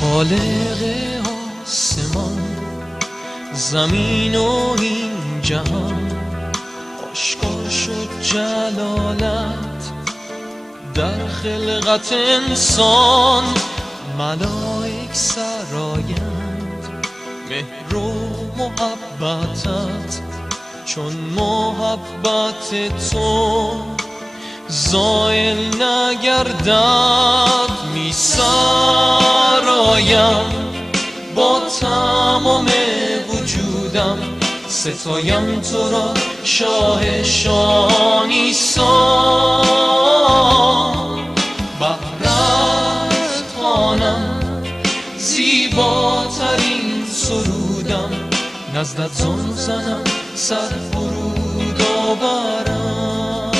خالق آسمان زمین و این جهان، آشکار شد جلالت در خلقت انسان. ملائک سرایند مهر و محبتت، چون محبت تو زائل نگردد. می سرایم با تمام وجودم، ستایم تو را شاه شان عیسی. بهرت خوانم زیباترین سرودم، نزدت زان زنم سر فرود آورم.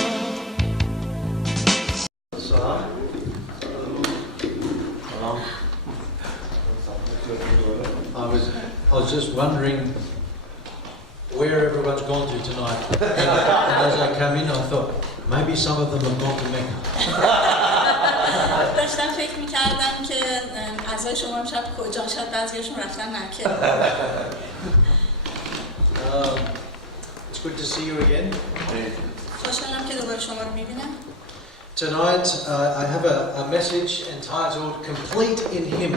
I was just wondering where everyone's gone to tonight. And as I came in, I thought maybe some of them have gone to Mecca. داشتم فکر می‌کردم که اعضای شما امشب کجا، شاید بعضی‌هاشون رفتن مکه. It's good to see you again. خوشحالم که دوباره شما رو می‌بینم. Tonight I have a message entitled Complete in Him.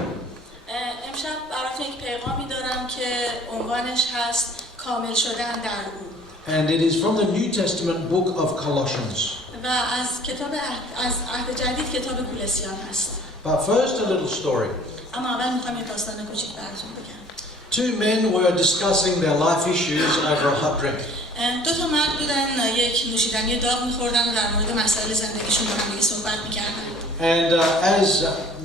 امشب براتون یک پیغامی دارم که عنوانش هست کامل شدن در او. And it is from the New Testament book of Colossians. و از عهد جدید کتاب کولوسیان هست. But first a little story. اما اول می‌خوام یه داستان کوچیک براتون بگم. Two men were discussing their life issues over a hot drink. دو تا مرد بودن، یک نوشیدنی داغ می‌خوردن و در مورد مسائل زندگیشون با هم دیگه صحبت می‌کردن. And as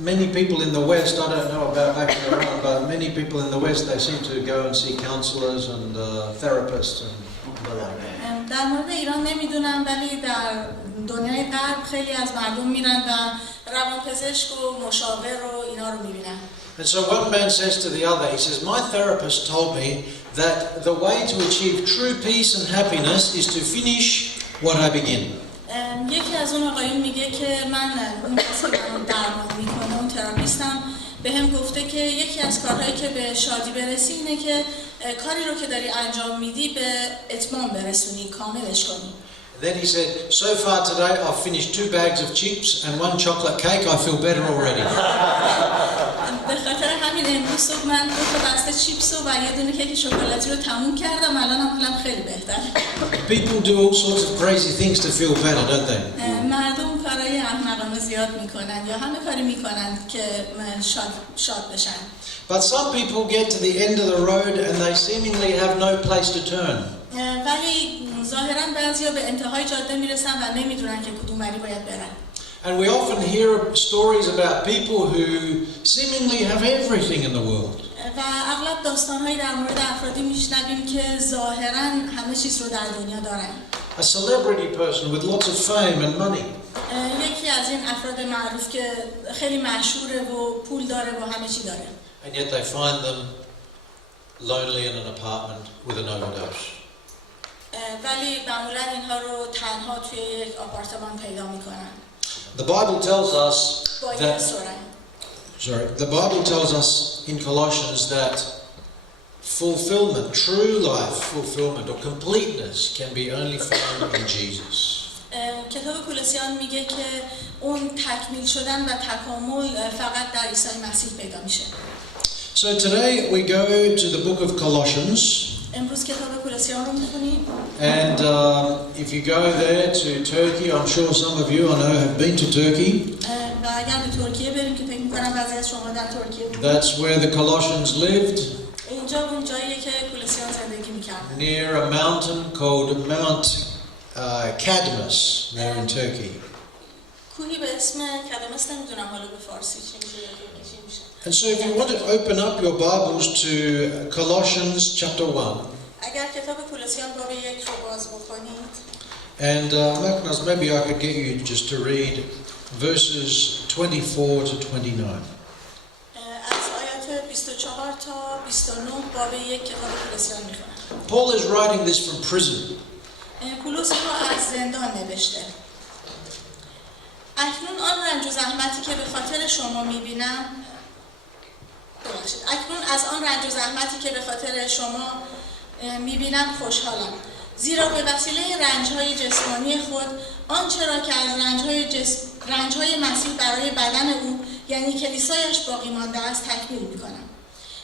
many people in the West, I don't know about back in Iran, but many people in the West, they seem to go and see counselors and therapists and the like. در مورد ایران نمیدونم، ولی در دنیای غرب خیلی از مردم میرن و روانپزشک و مشاور و اینا رو میبینن. And so one man says to the other, he says, my therapist told me that the way to achieve true peace and happiness is to finish what I begin. یکی از اون آقایون میگه که من اون کسی که من درمان میکنه، اون تراپیستم بهم گفته که یکی از کارهایی که به شادی برسی اینه که کاری رو که داری انجام میدی به اتمام برسونی، کاملش کنی. Then he said, so far today I've finished 2 bags of chips and 1 chocolate cake. I feel better already. به خاطر همین امروز صبح من 2 تا بسته چیپس و یه دونه کیک شکلاتی رو تموم کردم. الانم حالم خیلی بهتر. People do all sorts of crazy things to feel better, don't they? مردم کارهای احمقانه زیاد میکنن یا همه کاری میکنن که شاد بشن. But some people get to the end of the road and they seemingly have no place to turn. ولی ظاهراً بعضیا به انتهای جاده میرسن و نمیدونن که کدوم وری باید برن. And we often hear stories about people who seemingly have everything in the world. و اغلب داستان‌هایی در مورد افرادی میشنویم که ظاهراً همه چیز رو در دنیا دارن. A celebrity person with lots of fame and money. یکی از این افراد معروف که خیلی مشهوره و پول داره و همه چی داره. And yet they find them lonely in an apartment with an overdose. ولی معمولاً اینها رو تنها توی یک آپارتمان پیدا میکنن. The Bible tells us that the Bible tells us in Colossians that fulfillment, true life fulfillment or completeness can be only found in Jesus. کتاب کولوسیان میگه که اون تکمیل شدن و تکامل فقط در عیسی مسیح پیدا میشه. So today we go to the book of Colossians. امروز کتاب کولوسیان رو میخونیم. And if you go there to Turkey, I'm sure some of you I know have been to Turkey. و اگر به ترکیه بریم که فکر می‌کنم بعضی از شما در ترکیه بودید. That's where the Colossians lived. اینجا اون جاییه که کولوسیان زندگی می‌کردن. Near a mountain called Mount Cadmus there in Turkey. کوهی به اسم کدمس، نمیدونم حالا به فارسی چی میشه. And so if you want to open up your Bibles to Colossians chapter 1. اگر کتاب کولوسیان باب 1 رو باز بکنید. And Magnus, maybe I could get you just to read verses 24 to 29. از آیات 24 تا 29 باب 1 کتاب کولوسیان میخونم. Paul is writing this from prison. پولس رو از زندان نوشته. اکنون آن رنج و زحمتی که به خاطر شما میبینم اکنون از آن رنج و زحمتی که به خاطر شما میبینم خوشحالم، زیرا به وسیله رنج‌های جسمانی خود آنچه را که از رنج‌های مسیح برای بدن او یعنی کلیسایش باقی مانده است تکمیل می‌کنم.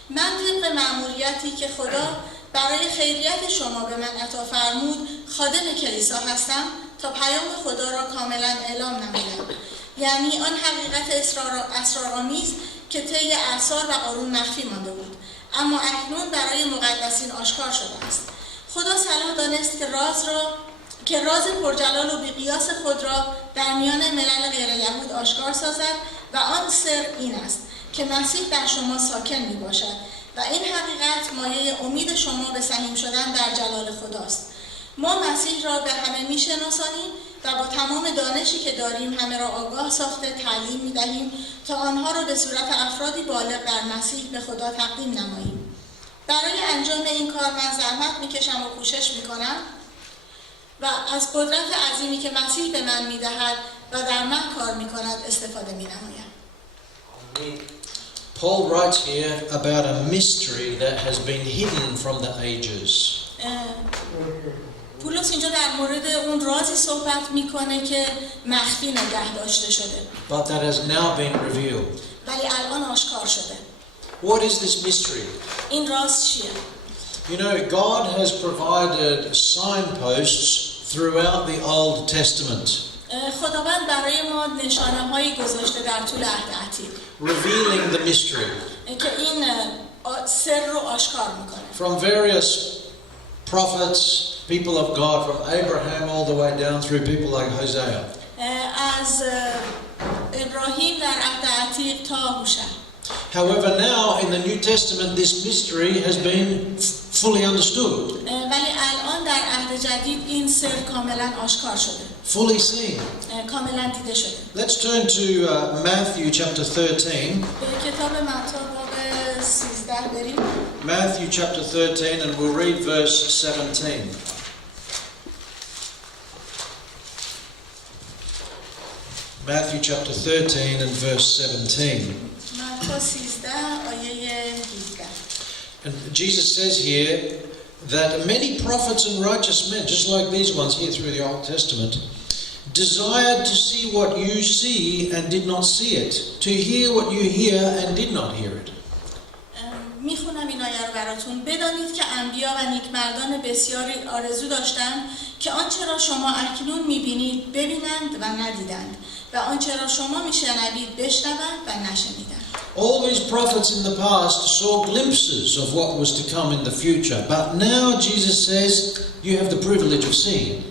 من طبق مأموریتی که خدا برای خیریت شما به من عطا فرمود خادم کلیسا هستم تا پیام خدا را کاملا اعلام نمایم، یعنی آن حقیقت اسرارآمیز که طی اعصار و قرون مخفی مانده بود اما اکنون برای مقدسین آشکار شده است. خدا صلاح دانست که راز پرجلال و بی‌قیاس خود را در میان ملل غیر یهود آشکار سازد و آن سر این است که مسیح در شما ساکن می باشد و این حقیقت مایه امید شما به سهیم شدن در جلال خداست. ما مسیح را به همه می شناسانیم و با تمام دانشی که داریم همه را آگاه ساخته تعلیم می دهیم تا آنها را به صورت افرادی بالغ در مسیح به خدا تقدیم نماییم. برای انجام این کار من زحمت می کشم و کوشش می کنم و از قدرت عظیمی که مسیح به من می دهد و در من کار می کند استفاده می نمایم. Paul writes here about a mystery that has been hidden from the ages. پولس اینجا در مورد اون رازی صحبت میکنه که مخفی نگه داشته شده. But that has now been revealed. ولی الان آشکار شده. What is this mystery? این راز چیه؟ You know, God has provided signposts throughout the Old Testament. خداوند برای ما نشانه‌هایی گذاشته در طول عهد عتیق. Revealing the mystery. که این سر رو آشکار میکنه. From various prophets, people of God, from Abraham all the way down through people like Hosea. از ابراهیم در عهد عتیق تا هوشع. However, now in the New Testament, this mystery has been fully understood. ولی الان در عهد جدید این سر کاملا آشکار شده. Fully seen. کاملا دیده شده. Let's turn to Matthew chapter 13. به کتاب متی باب 13 بریم. Matthew chapter 13 and we'll read verse 17. Matthew chapter 13 and verse 17. And Jesus says here that many prophets and righteous men, just like these ones here through the Old Testament, desired to see what you see and did not see it, to hear what you hear and did not hear it. میخونم این آیه رو براتون. بدانید که انبیا و نیکمردان بسیاری آرزو داشتند که آنچه را شما اکنون میبینید ببینند و ندیدند و آنچه را شما میشنوید بشنوند و نشنیدند. All these prophets in the past saw glimpses of what was to come in the future, but now Jesus says you have the privilege of seeing.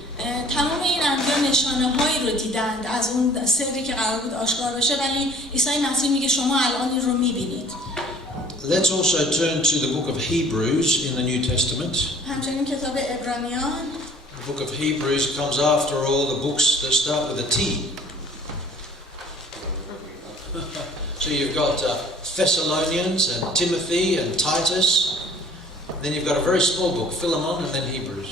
تمام این انبیا نشانه‌هایی رو دیدند از اون سری که قرار بود آشکار بشه، ولی عیسی مسیح میگه شما الان این رو میبینید. Let's also turn to the book of Hebrews in the New Testament. همچنین کتاب عبرانیان. The book of Hebrews comes after all the books that start with a T. So you've got Thessalonians and Timothy and Titus. Then you've got a very small book, Philemon, and then Hebrews.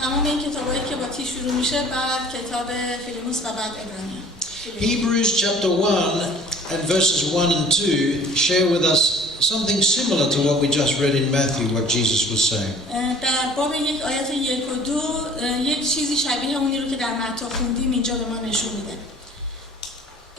تمام این کتابایی که با تی شروع میشه بعد کتاب فیلموس و بعد عبرانیان. Hebrews chapter 1 and verses 1 and 2 share with us something similar to what we just read in Matthew, what Jesus was saying. در باب یک آیات 1 و 2 یک چیزی شبیه اونی رو که در متی خوندیم اینجا به ما نشون میده.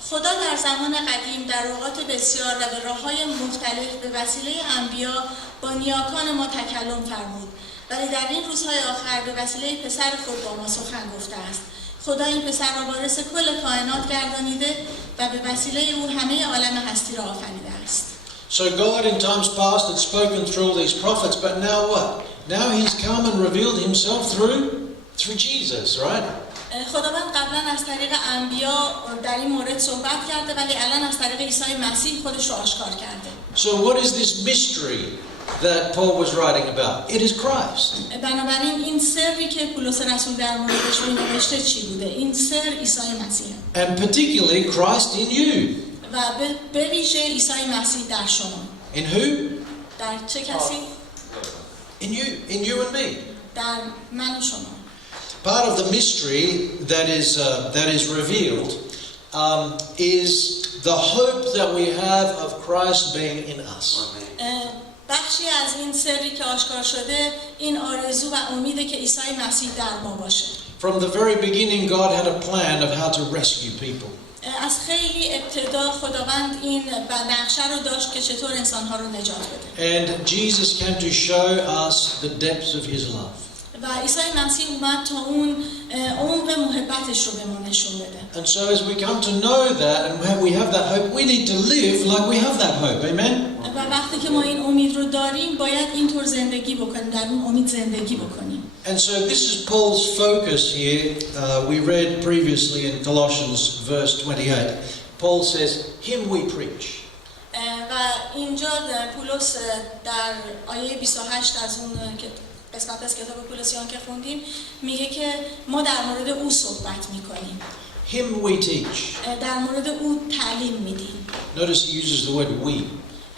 خدا در زمان قدیم در اوقات بسیار و به راه‌های مختلف به وسیله انبیا با نیاکان ما تکلم فرمود، ولی در این روزهای آخر به وسیله پسر خود با ما سخن گفته است. خدا این پسر را وارث کل کائنات گردانیده و به وسیله او همه عالم هستی را آفریده است. So God in times past had spoken through all these prophets, but now what? Now he's come and revealed himself through Jesus, right? خداوند قبلا از طریق انبیا در این مورد صحبت کرده، ولی الان از طریق عیسی مسیح خودش رو آشکار کرده. So what is this mystery that Paul was writing about? It is Christ. بنابراین این سری که پولس رسول در موردش نوشته چی بوده؟ این سر عیسی مسیحه. And particularly Christ in you. و به ویژه عیسی مسیح در شما. In who? در چه کسی؟ In you and me. در من و شما. Part of the mystery that is revealed is the hope that we have of Christ being in us. بخشی از این سری که آشکار شده این آرزو و امیده که عیسی مسیح در ما باشه. From the very beginning, God had a plan of how to rescue people. از خیلی ابتدا خداوند این نقشه رو داشت که چطور انسان‌ها رو نجات بده. And Jesus came to show us the depths of his love. و عیسی مسیح اومد تا اون عمق محبتش رو به ما نشون بده. And so as we come to know that and we have that hope, we need to live like we have that hope. Amen? و وقتی که ما این امید رو داریم باید اینطور زندگی بکنیم، در اون امید زندگی بکنیم. And so this is Paul's focus here. We read previously in Colossians verse 28. Paul says, him we preach. و اینجا پولس در آیه 28 از اون قسمت از کتاب کولوسیان که خوندیم میگه که ما در مورد او صحبت میکنیم. Him we teach. در مورد او تعلیم میدیم. Notice he uses the word we.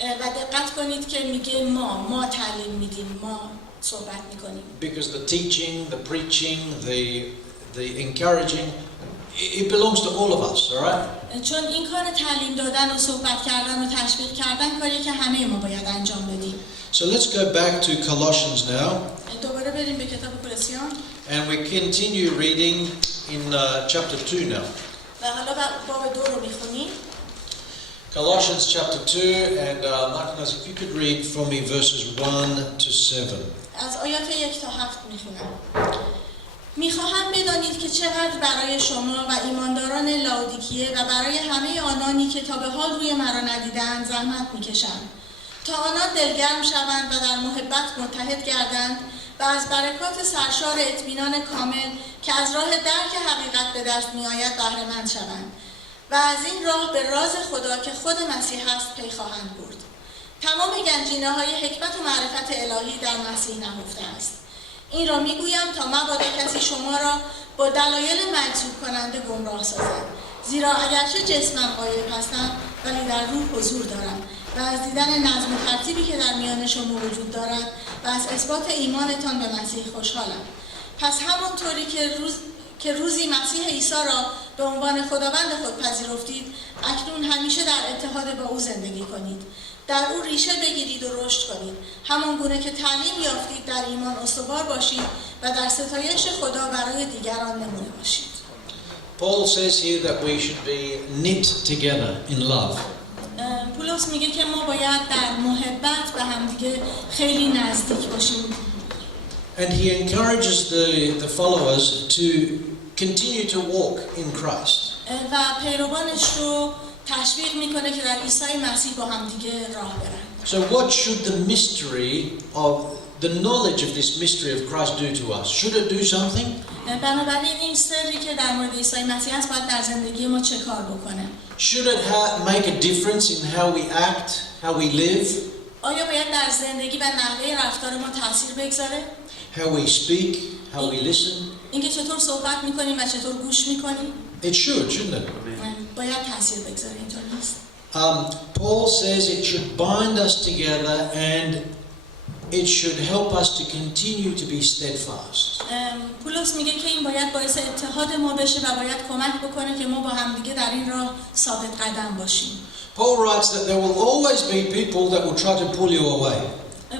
و دقت کنید که میگه ما تعلیم میدیم، ما صحبت میکنیم. Because the teaching, the preaching, the encouraging, it belongs to all of us, all right? چون این کار تعلیم دادن و صحبت کردن و تشویق کردن کاریه که همه ما باید انجام بدیم. So let's go back to Colossians now. دوباره بریم به کتاب کولوسیان. And we continue reading in chapter 2 now. و حالا باب 2 رو میخونیم. Colossians chapter 2, and Martinez, if you could read for me verses 1 to 7. از آیات 1 تا 7 میخونم. میخواهم بدانید که چقدر برای شما و ایمانداران لاودیکیه و برای همه آنانی که تا به حال روی مرا ندیدند زحمت میکشند تا آنان دلگرم شوند و در محبت متحد گردند و از برکات سرشار اطمینان کامل که از راه درک حقیقت به دست میآید بهره مند شوند و از این راه به راز خدا که خود مسیح است پی خواهند برد. تمام گنجینه‌های حکمت و معرفت الهی در مسیح نهفته است. این را میگویم تا مبادا کسی شما را با دلایل مجذوب کننده گمراه سازد. زیرا اگرچه جسمم غایب هستم ولی در روح حضور دارم و از دیدن نظم و ترتیبی که در میان شما وجود دارد و از اثبات ایمانتان به مسیح خوشحالم. پس همانطوری که روزی مسیح عیسی را به عنوان خداوند خود پذیرفتید اکنون همیشه در اتحاد با او زندگی کنید. در او ریشه بگیرید و رشد کنید. همان گونه که تعلیم یافتید در ایمان استوار باشید و در ستایش خدا برای دیگران نمونه باشید. Paul says here that we should be knit together in love. پولس میگه که ما باید در محبت به همدیگه خیلی نزدیک باشیم. And he encourages the followers to continue to walk in Christ. و پیروانش رو تشویق میکنه که در عیسی مسیح با همدیگه راه برن. So what should the mystery of the knowledge of this mystery of Christ do to us? Should it do something? بنابراین این سری که در مورد عیسی مسیح است باید در زندگی ما چه کار بکنه؟ Should it make a difference in how we act, how we live? آیا باید در زندگی و نحوه رفتار ما تاثیر بگذاره؟ How we speak, how we listen? اینکه چطور صحبت میکنیم و چطور گوش میکنیم؟ It should, shouldn't it? باید تاثیر بگذاره، اینطور نیست؟ Paul says it should bind us together and it should help us to continue to be steadfast. پولس میگه که این باید باعث اتحاد ما بشه و باید کمک بکنه که ما با همدیگه در این راه ثابت قدم باشیم. Paul writes that there will always be people that will try to pull you away.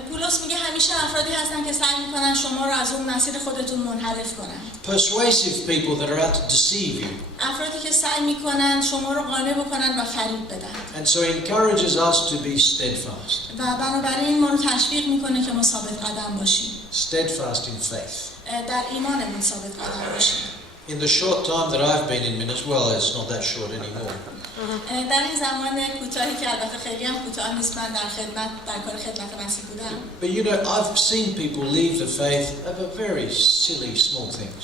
پولس میگه همیشه افرادی هستن که سعی میکنن شما رو از اون مسیر خودتون منحرف کنن. Persuasive people that are out to deceive you. افرادی که سعی میکنن شما رو قانع بکنن و فریب بدن. And so he encourages us to be steadfast. و بنابراین ما رو تشویق میکنه که ما ثابت قدم باشیم. Steadfast in faith. در ایمانمون ثابت قدم باشیم. In the short time that I've been in ministry, well, it's not that short anymore. در این زمان کوتاهی که البته خیلی هم کوتاه نیست من در کار خدمت مسیح بودم. But you know, I've seen people leave the faith over very silly small things.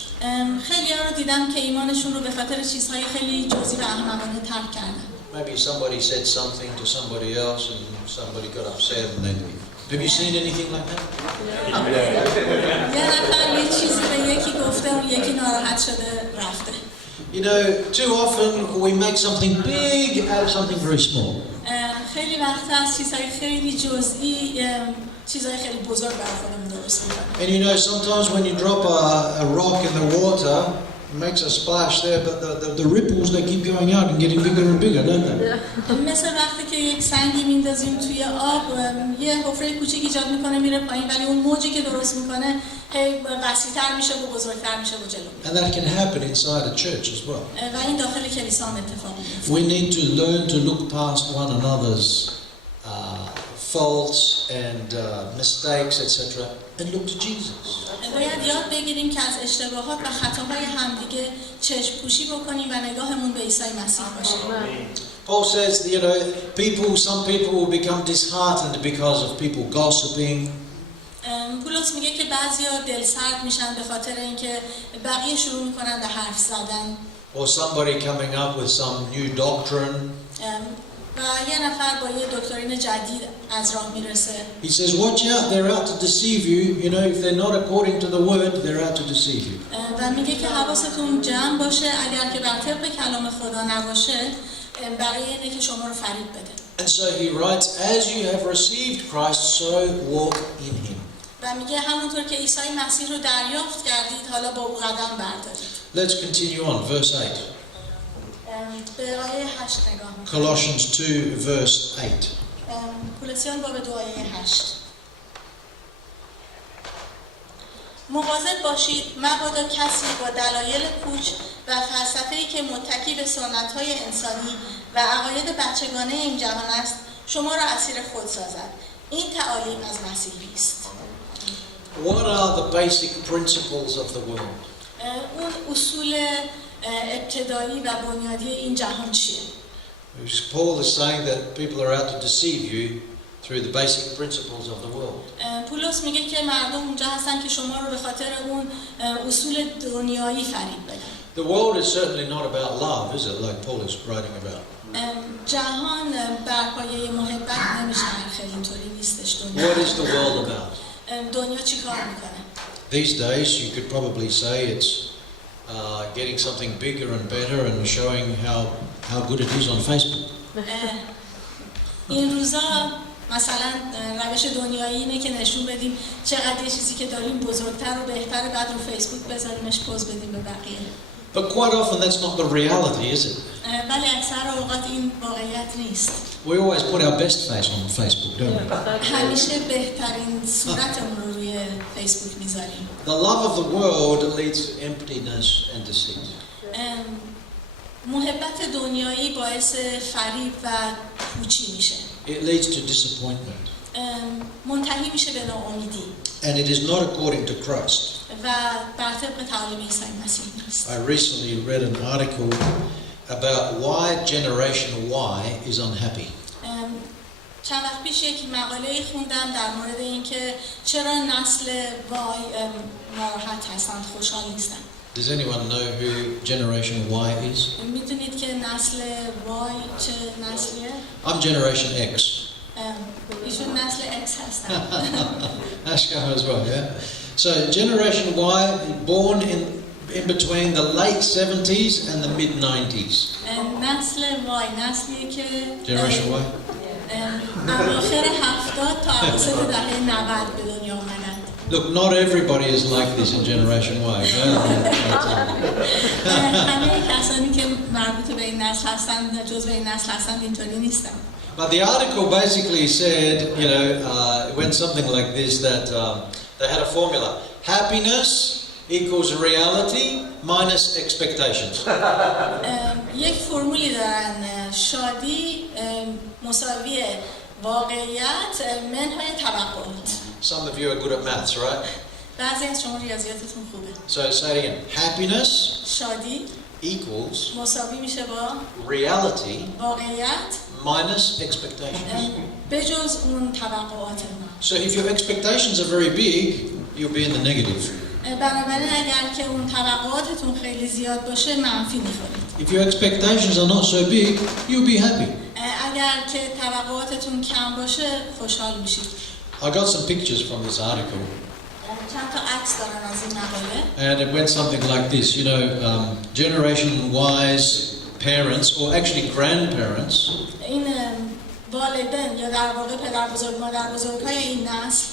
خیلی‌ها رو دیدم که ایمانشون رو به خاطر چیزهای خیلی جزئی و احمقانه ترک کردن. Maybe somebody said something to somebody else and somebody got upset and they leave. Have you seen anything like that? یه نفر یه چیزی به یکی گفته و یکی ناراحت شده رفته. You know, too often we make something big out of something very small. خیلی وقتا از چیزهای خیلی جزئی چیزهای خیلی بزرگ برای خودمون درست می‌کنیم. And you know, sometimes when you drop a rock in the water, makes a splash there, but the ripples, they keep going out and getting bigger and bigger, don't they? مثل وقتی که یک سنگی میندازیم توی آب، یه حفره کوچیک ایجاد میکنه میره پایین، ولی اون موجی که درست میکنه هی وسیع‌تر میشه و بزرگتر میشه و جلو. And that can happen inside a church as well. و این داخل کلیسا هم اتفاق میفته. We need to learn to look past one another's faults and mistakes, etc., and look to Jesus. باید یاد بگیریم که از اشتباهات و خطاهای همدیگه چشم پوشی بکنیم و نگاهمون به عیسی مسیح باشه. Paul says, some people will become disheartened because of people gossiping. پولس میگه که بعضیا دلسرد میشن به خاطر اینکه بقیه شروع میکنن به حرف زدن. Or somebody coming up with some new doctrine. و یه نفر با یه دکترین جدید از راه میرسه. He says, watch out, they're out to deceive you. You know, if they're not according to the word, they're out to deceive you. و میگه که حواستون جمع باشه، اگر که بر طبق کلام خدا نباشه، بقیه اینه که شما رو فریب بده. And so he writes, as you have received Christ, so walk in him. و میگه همونطور که عیسی مسیح رو دریافت کردید، حالا با او قدم بردارید. Let's continue on, verse 8. به آیه 8 نگاه می‌کنیم. Colossians 2, verse 8. کولوسیان باب 2 آیه 8. مواظب باشید مبادا کسی با دلایل پوچ و فلسفه‌ای که متکی به سنت‌های انسانی و عقاید بچگانه این جهان است شما را اسیر خود سازد. این تعالیم از مسیحی است. What are the basic principles of the world? اون اصول ابتدایی و بنیادی این جهان چیه؟ Paul is saying that people are out to deceive you through the basic principles of the world. پولس میگه که مردم اونجا هستن که شما رو به خاطر اون اصول دنیایی فریب بدن. The world is certainly not about love, is it? Like Paul is writing about. جهان بر پایه محبت نمیچرخه، اینطوری نیستش دنیا. What is the world about? دنیا چیکار میکنه؟ These days you could probably say it's getting something bigger and better and showing how good it is on Facebook. این روزا مثلا روش دنیایی اینه که نشون بدیم چقدر یه چیزی که داریم بزرگتر و بهتره، بعد رو فیسبوک بذاریمش پوز بدیم به بقیه. But quite often that's not the reality, is it? ولی اکثر اوقات این واقعیت نیست. We always put our best face on Facebook, don't we? همیشه بهترین صورتمون رو روی فیسبوک میذاریم. The love of the world leads to emptiness and deceit. محبت دنیایی باعث فریب و پوچی میشه. It leads to disappointment. منتهی میشه به ناامیدی. And it is not according to Christ. و بر طبق تعالیم عیسی مسیح نیست. I recently read an article about why Generation Y is unhappy. چند وقت پیش یک مقاله خوندم در مورد اینکه چرا نسل وای ناراحت هستند، خوشحال نیستند. Does anyone know who Generation Y is? میدونید که نسل وای چه نسلیه؟ I'm Generation X. ایشون نسل X هستن. Ashka as well, yeah. So Generation Y, born in between the late 70s and the mid 90s. نسل وای نسلیه که Generation Y. اواخر 70 تا اواسط دهه 90 به دنیا آمدند. Look, not everybody is like this in Generation Y. همه کسانی که مربوط به این نسل هستند، جزو این نسل هستند، اینطوری نیستن. But the article basically said, you know, it went something like this, that they had a formula. Happiness equals reality minus expectations. یک فرمولی دارن، شادی مساوی واقعیت منهای توقعات. Some of you are good at maths, right? بعضی از شما ریاضیاتتون خوبه. So say it again. Happiness شادی equals مساوی میشه با reality واقعیت minus expectations. بجز اون توقعات ما. So if your expectations are very big, you'll be in the negative. بنابراین اگر که اون توقعاتتون خیلی زیاد باشه منفی میخورید. If your expectations are not so big, you'll be happy. اگر که توقعاتتون کم باشه خوشحال میشید. I got some pictures from this article. چند تا عکس دارن از این مقاله. And it went something like this, you know, Generation Y's parents, or actually grandparents, این والدین یا در واقع پدر بزرگ مادر بزرگای این نسل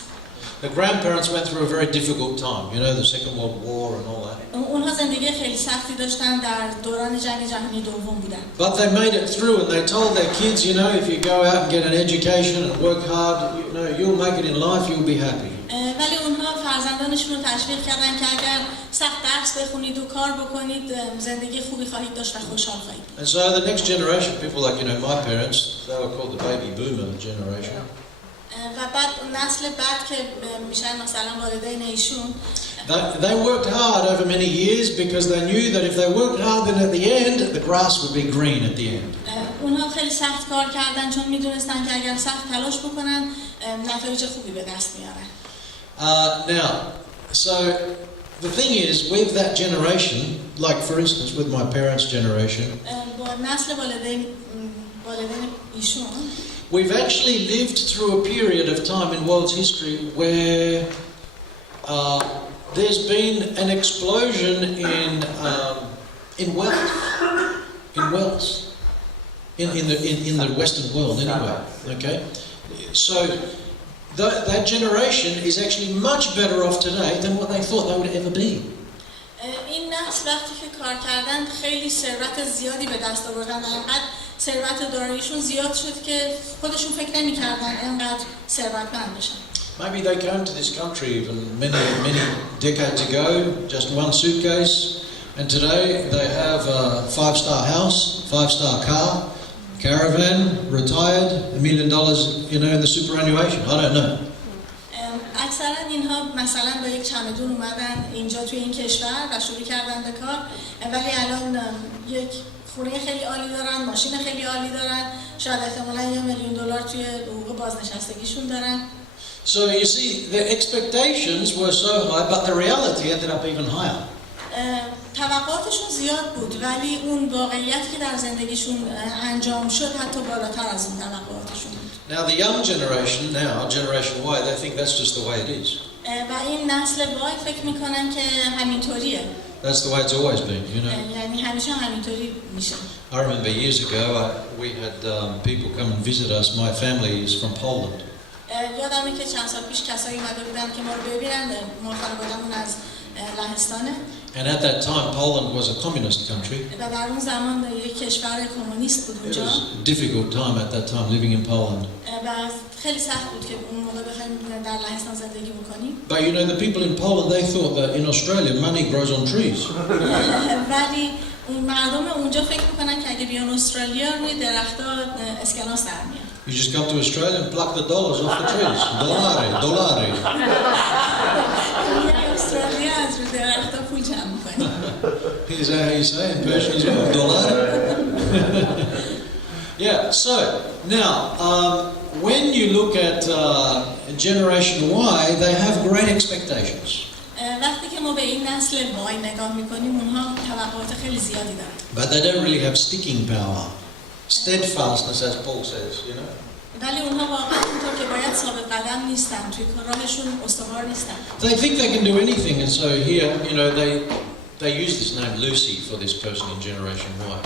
The grandparents went through a very difficult time, you know, the Second World War and all that. اونها زندگی خیلی سختی داشتن، در دوران جنگ جهانی دوم بودن. But they made it through and they told their kids, you know, if you go out and get an education and work hard, you know, you'll make it in life, you'll be happy. ولی اونها فرزندانشون رو تشویق کردن که اگر سخت درس بخونید و کار بکنید زندگی خوبی خواهید داشت و خوشحال خواهید. And so the next generation, people like, you know, my parents, they were called the baby boomer generation. و بعد نسل بعد که میشن مثلا والدین ایشون They worked hard over many years because they knew that if they worked hard, then at the end, the grass would be green at the end. اونها خیلی سخت کار کردن چون میدونستن که اگر سخت تلاش بکنن نتایج خوبی به دست میارن. Now, so the thing is, with that generation, like for instance with my parents' generation, با نسل والدین ایشون we've actually lived through a period of time in world's history where there's been an explosion in wealth, in the Western world anyway. Okay, so that generation is actually much better off today than what they thought they would ever be. این نسل وقتی که کار کردن خیلی ثروت زیادی به دست آوردن، انقدر ثروت داراییشون زیاد شد که خودشون فکر نمی‌کردن انقدر ثروتمند بشن. Maybe they came to this country even many decades ago, just one suitcase, and today they have a 5-star house, 5-star car, caravan, retired, $1 million, you know, in the superannuation. I don't know. اکثرا اینها مثلا با یک چمدون اومدن اینجا توی این کشور و شروع کردن به کار، ولی الان یک خونه خیلی عالی دارن، ماشین خیلی عالی دارن، شاید احتمالاً $1 میلیون توی حقوق بازنشستگیشون دارن. So you see, their expectations were so high, but the reality ended up even higher. توقعاتشون زیاد بود ولی اون واقعیت که در زندگیشون انجام شد حتی بالاتر از اون توقعاتشون بود. Now the young generation, Generation Y, they think that's just the way it is. و این نسل وای فکر میکنن که همینطوریه. That's the way it's always been, you know. یعنی همیشه همینطوری میشه. I remember years ago, we had people come and visit us. My family is from Poland. یادمه که چند سال پیش کسایی اومده بودن که ما رو ببینن، ما خانواده‌مون از لهستانه. And at that time, Poland was a communist country. و در اون زمان یک کشور کمونیست بود It اونجا. was a difficult time at that time living in Poland. و خیلی سخت بود که اون موقع بخوایم در لهستان زندگی بکنیم. But you know, the people in Poland, they thought that in Australia money grows on trees. ولی اون مردم اونجا فکر میکنن که اگه بیان استرالیا روی درخت‌ها اسکناس در میاد. You just come to Australia and pluck the dollars off the trees. Dollari. استرالیا از روی درخت‌ها پول جمع می‌کنه. Is that how you say in Persian as well? Dollari. Yeah. So now, when you look at Generation Y, they have great expectations. وقتی که ما به این نسل وای نگاه می‌کنیم، اونها توقعات خیلی زیادی دارن. But they don't really have sticking power. Steadfastness, as Paul says, you know. ولی اونها واقعا اونطور که باید ثابت قدم نیستن، توی راهشون استوار نیستن. They think they can do anything, and so here, you know, they use this name Lucy for this person in Generation Y.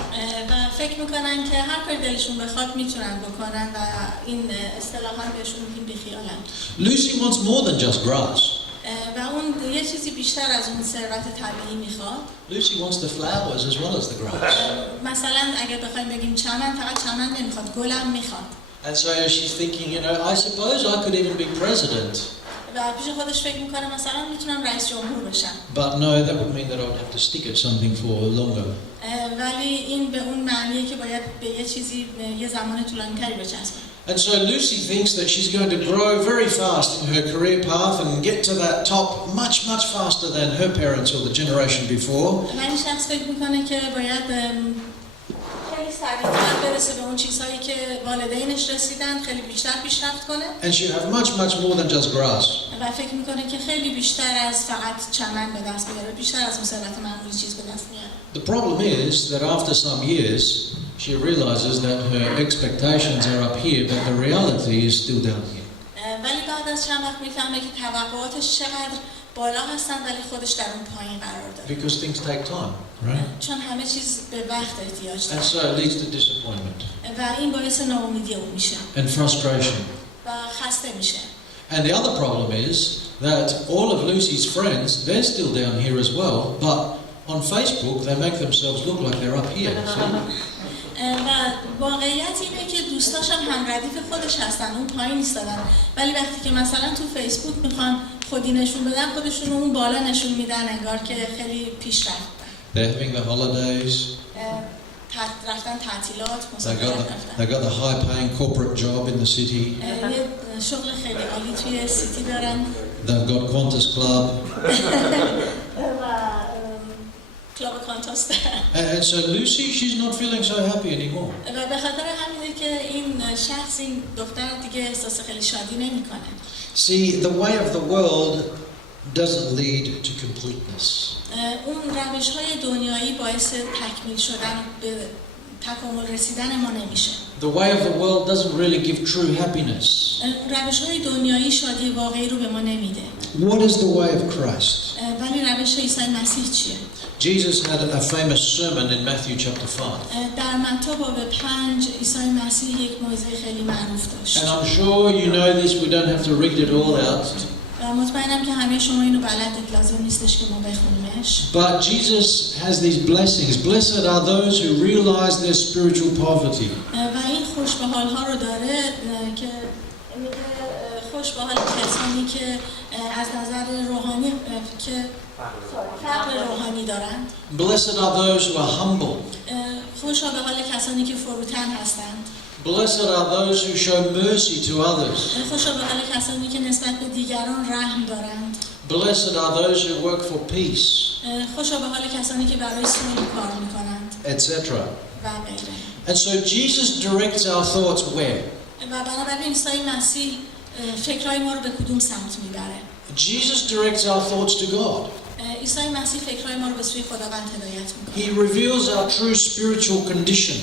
و فکر میکنن که هر کاری دلشون بخواد میتونن بکنن و این اصطلاحاً بهشون میگیم بیخیالن. Lucy wants more than just grass. و اون یه چیزی بیشتر از اون ثروت طبیعی میخواد. Lucy wants the flowers as well as the grass. مثلا اگه بخوایم بگیم چمن، فقط چمن نمیخواد، گلم میخواد. And so she's thinking, you know, I suppose I could even be president. و پیش خودش فکر میکنه مثلا میتونم رئیس جمهور بشم. But no, that would mean that I would have to stick at something for longer. ولی این به اون معنیه که باید به یه چیزی یه زمان طولانی‌تری بچسبه. And so Lucy thinks that she's going to grow very fast in her career path and get to that top much faster than her parents or the generation before. من این شخص فکر میکنه که باید خیلی سریعتر برسه به اون چیزهایی که والدینش رسیدن، خیلی بیشتر پیشرفت کنه. And she'll have much more than just grass. و فکر میکنه که خیلی بیشتر از فقط چمن به دست بیاره، بیشتر از اون ثروت معمولی چیز به دست میاره. The problem is that after some years she realizes that her expectations are up here, but the reality is still down here. ولی بعد از چند وقت میفهمه که توقعاتش چقدر بالا هستن ولی خودش در اون پایین قرار داره. Because things take time, right? چون همه چیز به وقت احتیاج داره. And so it leads to disappointment. و این باعث ناامیدی اون میشه. And frustration. و خسته میشه. And the other problem is that all of Lucy's friends, they're still down here as well, but on Facebook they make themselves look like they're up here. و واقعیت اینه که دوستاش هم ردیف خودش هستن، اون پایین ایستادن، ولی وقتی که مثلا تو فیسبوک میخوان خودی نشون بدن، خودشون اون بالا نشون میدن، انگار که خیلی پیش رفتن. They're having the holidays. رفتن تعطیلات، They got the high-paying corporate job in the city. یه شغل خیلی عالی توی سیتی دارن. They've got Qantas Club. کلاب کانتاس دارن. And so Lucy, she's not feeling so happy anymore. و به خاطر همینه که این شخص، این دختر دیگه احساس خیلی شادی نمیکنه. See, the way of the world doesn't lead to completeness. اون روش‌های دنیایی باعث تکمیل شدن به تکامل رسیدن ما نمیشه. The way of the world doesn't really give true happiness. روش‌های دنیایی شادی واقعی رو به ما نمیده. What is the way of Christ? ولی روش عیسی مسیح چیه؟ Jesus had a famous sermon in Matthew chapter 5. در متی باب 5 عیسی مسیح یک موعظه خیلی معروف داشت. And I'm sure you know this, we don't have to read it all out. مطمئنم که همه شما اینو بلدید، لازم نیستش که ما بخونیمش. But Jesus has these blessings. Blessed are those who realize their spiritual poverty. و این خوشبحال‌ها رو داره که میگه خوشبحال کسانی که از نظر روحانی که فقر روحانی دارند. Blessed are those who are humble. خوشا به حال کسانی که فروتن هستند. Blessed are those who show mercy to others. خوشا به حال کسانی که نسبت به دیگران رحم دارند. Blessed are those who work for peace. خوشا به حال کسانی که برای صلح کار میکنند. Etc. و غیره. And so Jesus directs our thoughts where? و بنابراین عیسی مسیح فکرهای ما رو به کدوم سمت میبره؟ Jesus directs our thoughts to God. عیسی مسیح فکرهای ما رو به سوی خداوند هدایت میکنه. He reveals our true spiritual condition.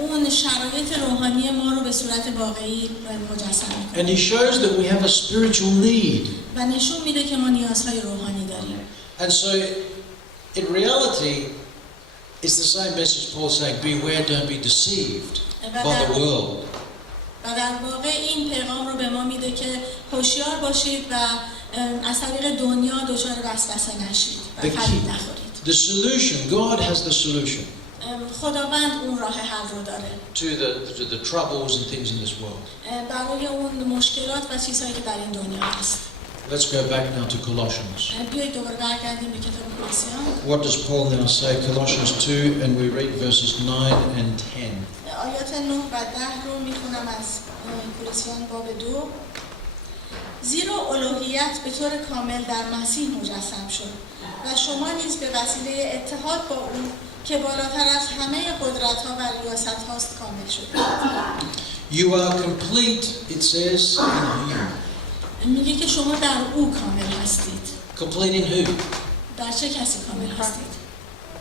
اون شرایط روحانی ما رو به صورت واقعی مجسم میکنه. And he shows that we have a spiritual need. و نشون میده که ما نیازهای روحانی داریم. And so in reality it's the same message Paul's saying, beware, don't be deceived by the world. و در واقع این پیغام رو به ما میده که هوشیار باشید و از طریق دنیا دچار وسوسه نشید و فریب نخورید. The solution, God has the solution. خداوند اون راه حل رو داره. To the troubles and things in this world. برای اون مشکلات و چیزهایی که در این دنیا هست. Let's go back now to Colossians. بیایید دوباره برگردیم به کتاب کولوسیان. What does Paul now say? Colossians 2, and we read verses 9 and 10. آیات 9 و 10 رو میخونم از کولوسیان باب 2. زیرا الوهیت به طور کامل در مسیح مجسم شد و شما نیز به وسیله اتحاد با او که بالاتر از همه قدرت‌ها و ریاست‌هاست کامل شدید. You are complete, it says, in him. میگه که شما در او کامل هستید. Complete in who? در چه کسی کامل هستید؟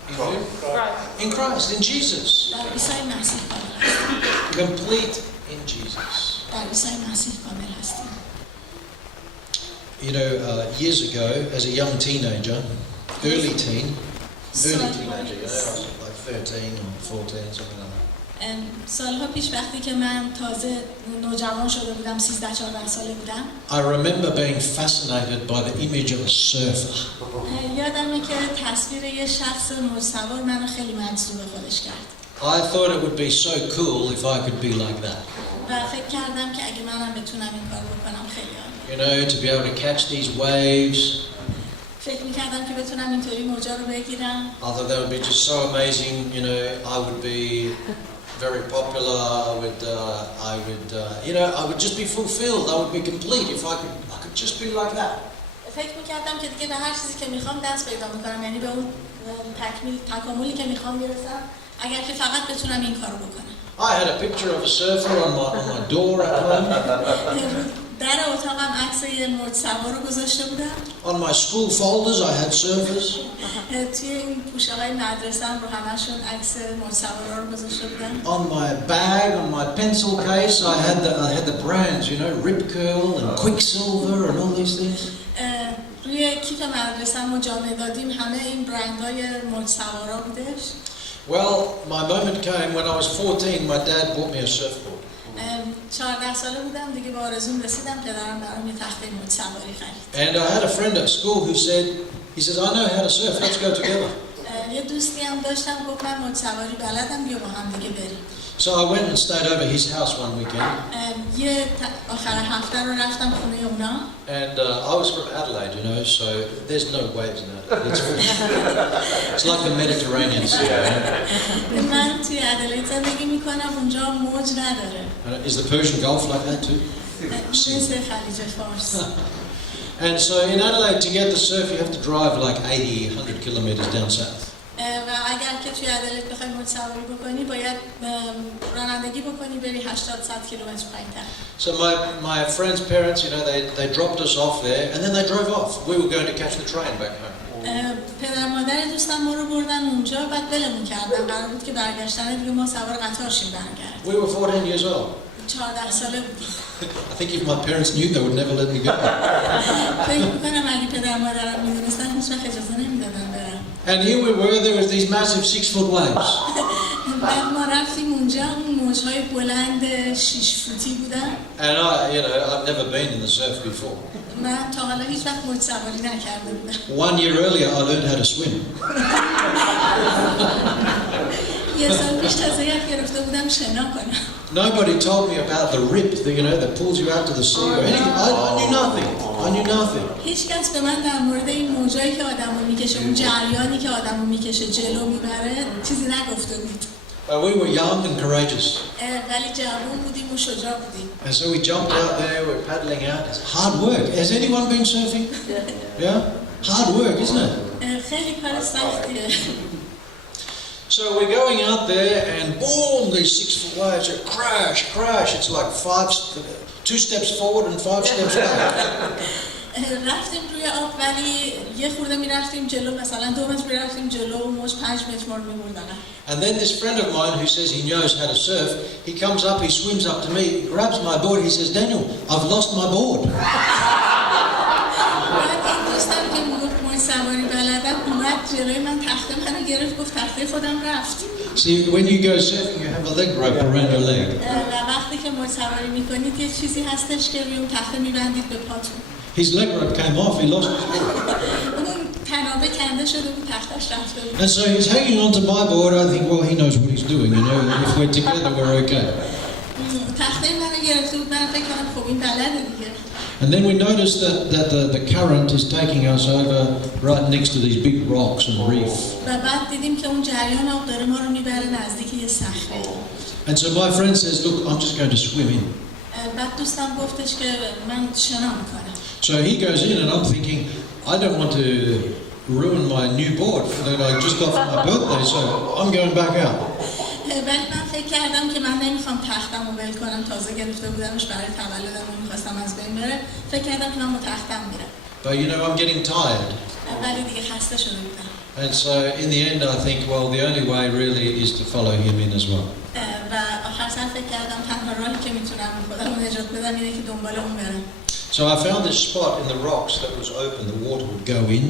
In who? In Christ, in Jesus. در عیسی مسیح کامل هستید. Complete in Jesus. در عیسی مسیح کامل هستید. You know, years ago, as a young teenager, early teenager, you know, like 13 or 14, something like that. سالها پیش وقتی که من تازه نوجوان شده بودم، 13-14 ساله بودم. I remember being fascinated by the image of a surfer. یادمه که تصویر یه شخص موج‌سوار منو خیلی مجذوب خودش کرد. I thought it would be so cool if I could be like that. و فکر کردم که اگه منم بتونم این کارو بکنم خیلی عالیه. You know, to be able to catch these waves. فکر می‌کردم که بتونم اینطوری موجا رو بگیرم. I thought that would be just so amazing. You know, I would be very popular. I would just be fulfilled. I would be complete if I could just be like that. فکر می‌کردم که دیگه به هر چیزی که می‌خوام دست پیدا می‌کنم، یعنی به اون تکاملی که می‌خوام برسم، اگر که فقط بتونم این کارو بکنم. I had a picture of a surfer on my door at home. در اتاقم عکس یه موج سوار رو گذاشته بودم. On my school folders I had surfers. توی این پوشه‌های مدرسه‌ام رو همشون عکس موج سوارا رو گذاشته بودم. On my bag, on my pencil case, I had the brands, you know, Rip Curl and Quicksilver and all these things. روی کیف مدرسه‌م و جامعه دادیم همه این برندهای موج سوارا بودش. Well, my moment came when I was 14. My dad bought me a surfboard. 14 ساله بودم دیگه به آرزوم رسیدم پدرم برام یه تخته موج سواری خرید. And I had a friend at school who said, he says, I know how to surf, let's go together. یه دوستی هم داشتم گفت من موج سواری بلدم بیا با هم دیگه بریم. So I went and stayed over his house one weekend. یه آخر هفته رو رفتم خونه اونا. And I was from Adelaide, you know, so there's no waves in Adelaide. It's like the Mediterranean Sea. من توی ادلید زندگی میکنم اونجا موج نداره. Is the Persian Gulf like that too? مثل خلیج فارس. And so in Adelaide, to get the surf, you have to drive like 80, 100 kilometres down south. و اگر که توی ادلید بخوای موج سواری بکنی باید رانندگی بکنی بری 80-100 کیلومتر پایین‌تر. So my friend's parents, you know, they dropped us off there and then they drove off. We were going to catch the train back home. پدر مادر دوستم ما رو بردن اونجا بعد ولمون کردن قرار بود که برگشتن دیگه ما سوار قطار شیم برگرد. We were 14 years old. 14 ساله بودیم. I think if my parents knew, they would never let me go. فکر می‌کنم اگه پدر مادرم می‌دونستن هیچ وقت اجازه نمی‌دادن برم. And here we were, there was these massive 6-foot waves. بعد ما رفتیم اونجا اون موج‌های بلند 6 فوتی بودن. And I've never been in the surf before. من تا حالا هیچ وقت موج سواری نکرده بودم. 1 year earlier, I learned how to swim. یه سال پیش تازه یاد گرفته بودم شنا کنم. Nobody told me about the rip, that pulls you out to the sea or anything. I knew nothing. I knew nothing. هیچ کس به من در مورد این موجایی که آدمو میکشه، اون جریانی که آدمو میکشه جلو میبره چیزی نگفته بود. We were young and courageous. ولی جوان بودیم و شجاع بودیم. And so we jumped out there, we're paddling out. It's hard work. Has anyone been surfing? Yeah? Hard work, isn't it? خیلی کار سختیه. So we're going out there and boom, these 6-foot waves, crash. It's like 2 steps forward and 5 steps back. رفتیم روی آب ولی یه خورده میرفتیم جلو مثلا 2 متر میرفتیم جلو و موج 5 متر ما رو می‌بردن. And then this friend of mine who says he knows how to surf, he comes up, he swims up to me, grabs my board, he says, Daniel, I've lost my board. دوستم که میگفت موج سواری بلدم اومد جلوی من تخته منو گرفت گفت تخته خودم رفت. See, when you go surfing, you have a leg rope around your leg. و وقتی که موج سواری میکنید یه چیزی هستش که روی اون تخته میبندید به پاتون. His leg rope came off, he lost his board. اون تنابه کنده شده بود تختش رفته بود. And so he's hanging onto my board. I think, well, he knows what he's doing, if we're together, we're okay. تخته منو گرفته بود من فکر کنم خب این بلده دیگه. And then we noticed that the current is taking us over right next to these big rocks and reef. و بعد دیدیم که اون جریان آب داره ما رو میبره نزدیک یه صخره. And so my friend says, look, I'm just going to swim in. بعد دوستم گفتش که من شنا میکنم. So he goes in and I'm thinking, I don't want to ruin my new board that I just got for my birthday, so I'm going back out. ولی من فکر کردم که من نمیخوام تختم رو ول کنم تازه گرفته بودمش برای تولدم و میخواستم از بین بره فکر کردم که من با تختم میرم. But I'm getting tired. ولی دیگه خسته شده بودم. And so in the end I think, well, the only way really is to follow him in as well. و آخر سر فکر کردم تنها راهی که میتونم خودم رو نجات بدم اینه که دنبال اون برم. So I found this spot in the rocks that was open, the water would go in.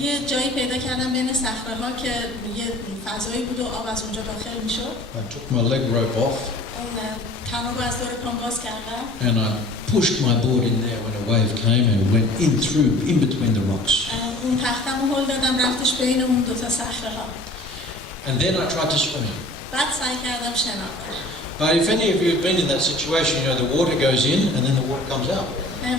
یه جایی پیدا کردم بین صخره‌ها که یه فضایی بود و آب از اونجا داخل میشد. I took my leg rope off. اون تنابو از دور پام باز کردم. And I pushed my board in there when a wave came and it went in between the rocks. اون تختمو هل دادم رفتش بین اون دو تا صخره‌ها. And then I tried to swim. بعد سعی کردم شنا کنم. But if any of you have been in that situation, the water goes in and then the water comes out.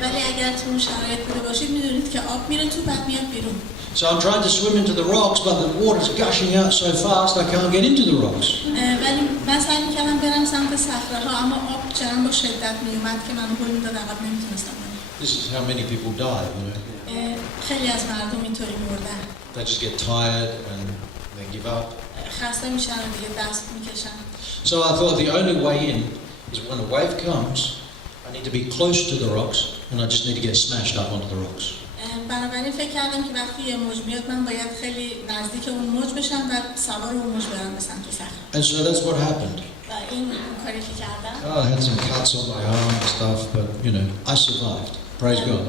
ولی اگر تو اون شرایط بوده باشید میدونید که آب میره تو بعد میاد بیرون. So I'm trying to swim into the rocks, but the water's gushing out so fast I can't get into the rocks. ولی من سعی می‌کردم برم سمت صخره‌ها اما آب چنان با شدت میومد که من هول می‌داد عقب نمیتونستم برم. This is how many people die, خیلی از مردم اینطوری مردن. They just get tired and they give up. خسته میشن و دیگه دست میکشن. So I thought the only way in is when a wave comes, I need to be close to the rocks and I just need to get smashed up onto the rocks. بنابراین فکر کردم که وقتی یه موج میاد من باید خیلی نزدیک اون موج بشم و سوار اون موج برم به سمت صخره. And so that's what happened. و این کاری که کردم. I had some cuts on my arm and stuff, but I survived. Praise God.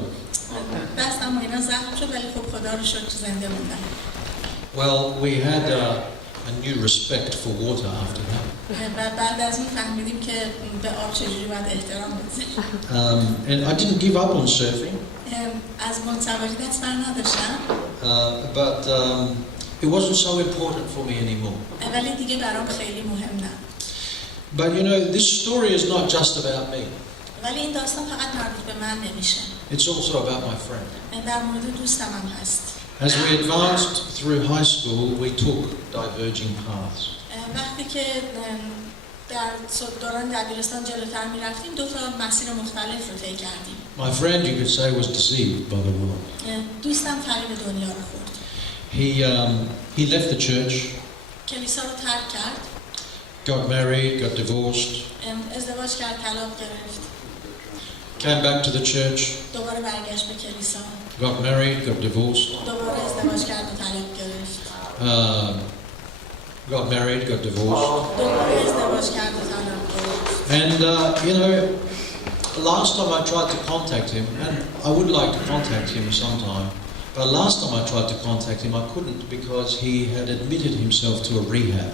دستم و اینا زخم شد ولی خب خدا رو شکر زنده موندم. Well, we had a new respect for water after that. و بعد از اون فهمیدیم که به آب چجوری باید احترام بذاریم. And I didn't give up on surfing. از بادسواری دست بر نداشتم. But it wasn't so important for me anymore. ولی دیگه برام خیلی مهم نه. But you know, this story is not just about me. ولی این داستان فقط مربوط به من نمیشه. It's also about my friend. در مورد دوستم هم هست. As we advanced through high school, we took diverging paths. وقتی که در دوران دبیرستان جلوتر می‌رفتیم دو تا مسیر مختلف رو طی کردیم. My friend, you could say, was deceived by the world. دوستم فریب دنیا رو خورد. He left the church, کلیسا رو ترک کرد. got married, got divorced, ازدواج کرد، طلاق گرفت. came back to the church, دوباره برگشت به کلیسا. got married, got divorced, دوباره ازدواج کرد و طلاق گرفت. got married, got divorced. دوباره ازدواج کرد و طلاق گرفت. And you know, last time I tried to contact him, and I would like to contact him sometime, but last time I tried to contact him, I couldn't because he had admitted himself to a rehab.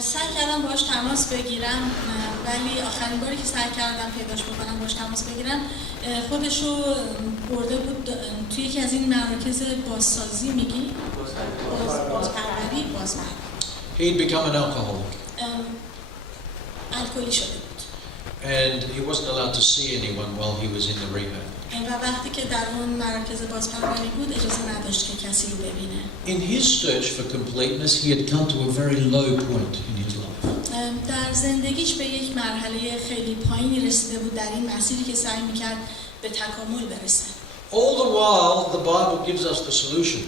سعی کردم باش تماس بگیرم ولی آخرین باری که سعی کردم پیداش بکنم باش تماس بگیرم خودشو برده بود توی یکی از این مراکز بازسازی میگی؟ بازپروری He'd become an alcoholic. الکلی شده بود. And he wasn't allowed to see anyone while he was in the rehab. و وقتی که در اون مراکز بازپروری بود اجازه نداشت که کسی رو ببینه. In his search for completeness, he had come to a very low point in his life. در زندگیش به یک مرحله خیلی پایینی رسیده بود در این مسیری که سعی می‌کرد به تکامل برسه. All the while, the Bible gives us the solution.